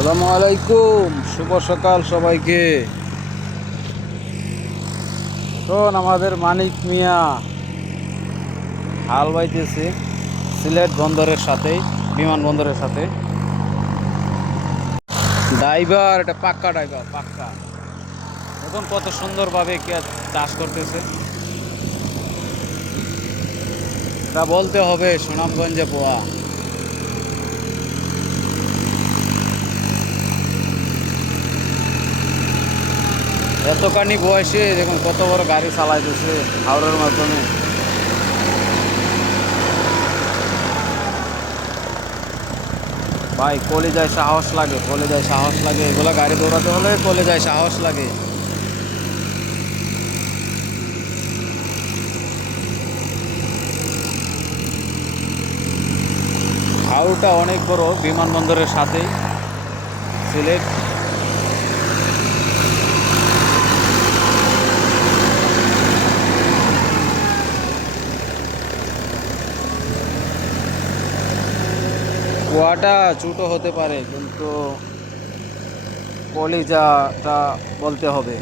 আসসালামু আলাইকুম, শুভ সকাল সবাইকে। এখন আমাদের মানিক মিয়া হাল বাইতেছে সিলেট বন্দরের সাথেই, বিমানবন্দরের সাথে। ড্রাইভার, এটা পাক্কা ড্রাইভার, পাক্কা। এখন কত সুন্দরভাবে কে চাষ করতেছে, এটা বলতে হবে সুনামগঞ্জে পোয়া। এতখানি বয়সে দেখুন কত বড় গাড়ি চালাইতেছে হাওড়ের মাধ্যমে। ভাই কলিজায় সাহস লাগে, কলিজায় সাহস লাগে, এগুলা গাড়ি দৌড়াতে হলে কলিজায় সাহস লাগে। হাওড়টা অনেক বড়, বিমানবন্দরের সাথেই সিলেট। কুয়াটা ছোটো হতে পারে কিন্তু কলিজাটা বলতে হবে।